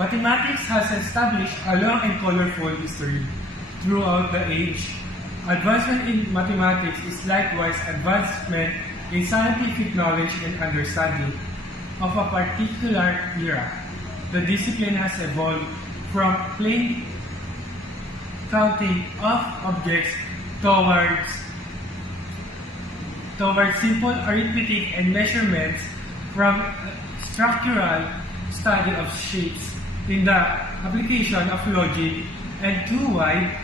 Mathematics has established a long and colorful history throughout the age. Advancement in mathematics is likewise advancement in scientific knowledge and understanding of a particular era. The discipline has evolved from plain counting of objects towards simple arithmetic and measurements, from structural study of shapes in the application of logic, and to wide,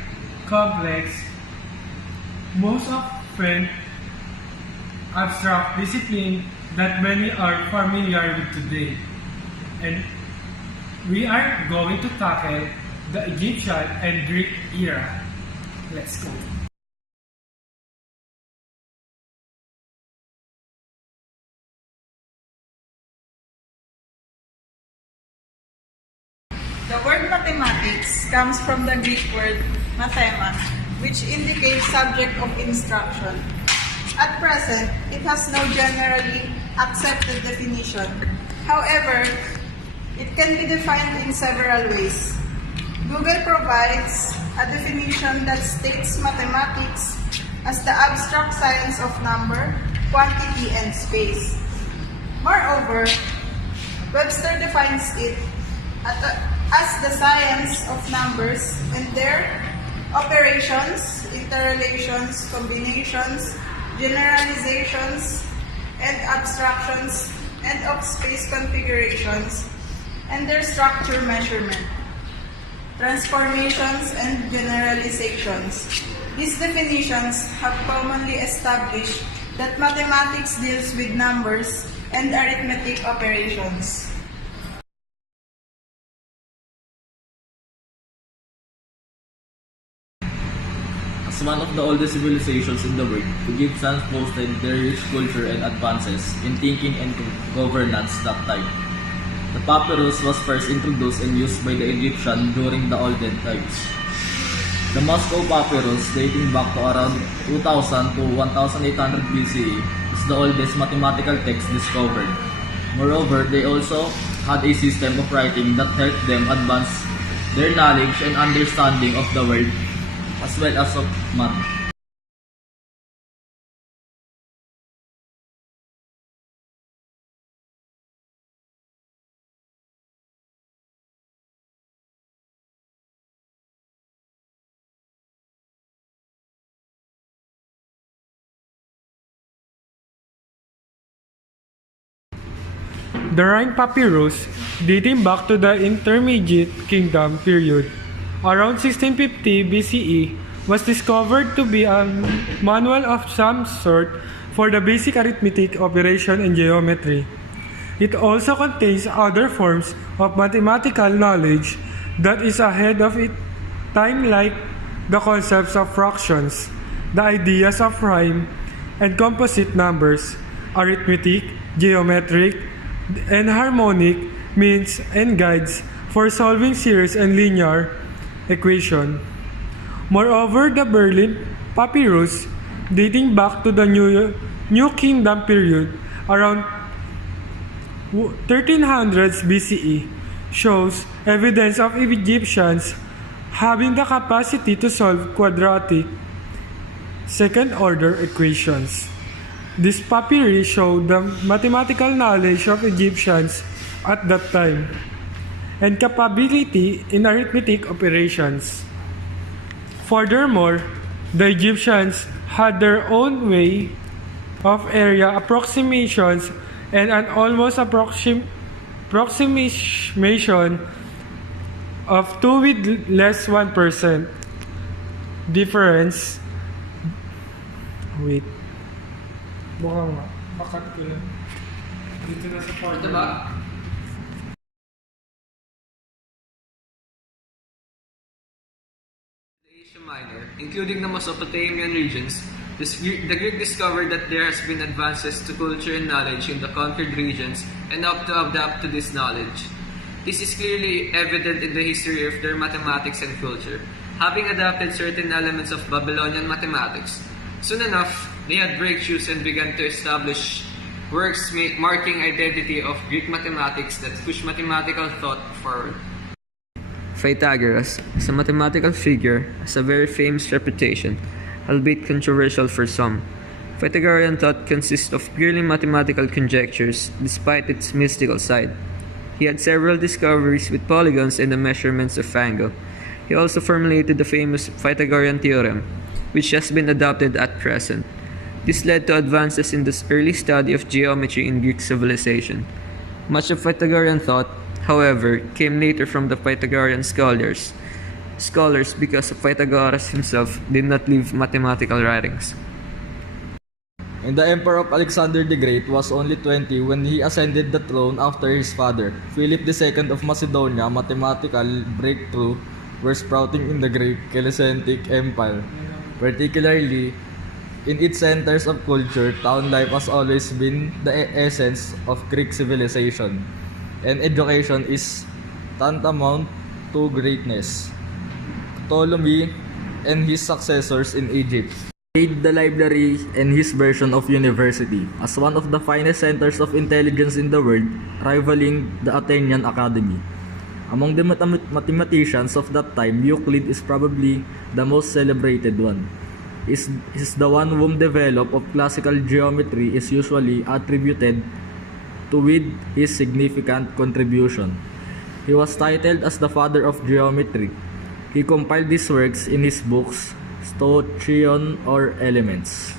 complex, most often abstract discipline that many are familiar with today. And we are going to tackle the Egyptian and Greek era. Let's go. The word mathematics comes from the Greek word mathema, which indicates subject of instruction. At present, it has no generally accepted definition. However, it can be defined in several ways. Google provides a definition that states mathematics as the abstract science of number, quantity, and space. Moreover, Webster defines it as the science of numbers and their operations, interrelations, combinations, generalizations, and abstractions, and of space configurations, and their structure measurement, transformations, and generalizations. These definitions have commonly established that mathematics deals with numbers and arithmetic operations. As one of the oldest civilizations in the world, Egyptians boasted their rich culture and advances in thinking and governance that time. The papyrus was first introduced and used by the Egyptians during the olden times. The Moscow papyrus, dating back to around 2000 to 1800 BCE, is the oldest mathematical text discovered. Moreover, they also had a system of writing that helped them advance their knowledge and understanding of the world, as well as of math. The Rhine Papyrus, dating back to the Intermediate Kingdom period, around 1650 BCE, was discovered to be a manual of some sort for the basic arithmetic operation and geometry. It also contains other forms of mathematical knowledge that is ahead of its time, like the concepts of fractions, the ideas of prime and composite numbers, arithmetic, geometric, and harmonic means and guides for solving series and linear equation. Moreover, the Berlin Papyrus, dating back to the New Kingdom period, around 1300s BCE, shows evidence of Egyptians having the capacity to solve quadratic second-order equations. These papyri show the mathematical knowledge of Egyptians at that time and capability in arithmetic operations. Furthermore, the Egyptians had their own way of area approximations and an almost approximation of 2 with less 1% difference. Wait. Baka nga. Bakat ko yun. Dito na sa Fortuna. Asia Minor, including the Mesopotamian regions, the Greek discovered that there has been advances to culture and knowledge in the conquered regions and helped to adapt to this knowledge. This is clearly evident in the history of their mathematics and culture, having adapted certain elements of Babylonian mathematics. Soon enough, they had breakthroughs and began to establish works marking identity of Greek mathematics that push mathematical thought forward. Pythagoras, as a mathematical figure, has a very famous reputation, albeit controversial for some. Pythagorean thought consists of purely mathematical conjectures, despite its mystical side. He had several discoveries with polygons and the measurements of angle. He also formulated the famous Pythagorean theorem, which has been adopted at present. This led to advances in the early study of geometry in Greek civilization. Much of Pythagorean thought, however, came later from the Pythagorean scholars because Pythagoras himself did not leave mathematical writings. And the Emperor of Alexander the Great was only 20 when he ascended the throne after his father. Philip II of Macedonia, mathematical breakthrough were sprouting in the Greek Hellenistic Empire. Particularly, in its centers of culture, town life has always been the essence of Greek civilization, and education is tantamount to greatness. Ptolemy and his successors in Egypt made the library and his version of university as one of the finest centers of intelligence in the world, rivaling the Athenian Academy. Among the mathematicians of that time, Euclid is probably the most celebrated one. Is the one whom develop of classical geometry is usually attributed to with his significant contribution. He was titled as the father of geometry. He compiled these works in his books Stoicheion or Elements.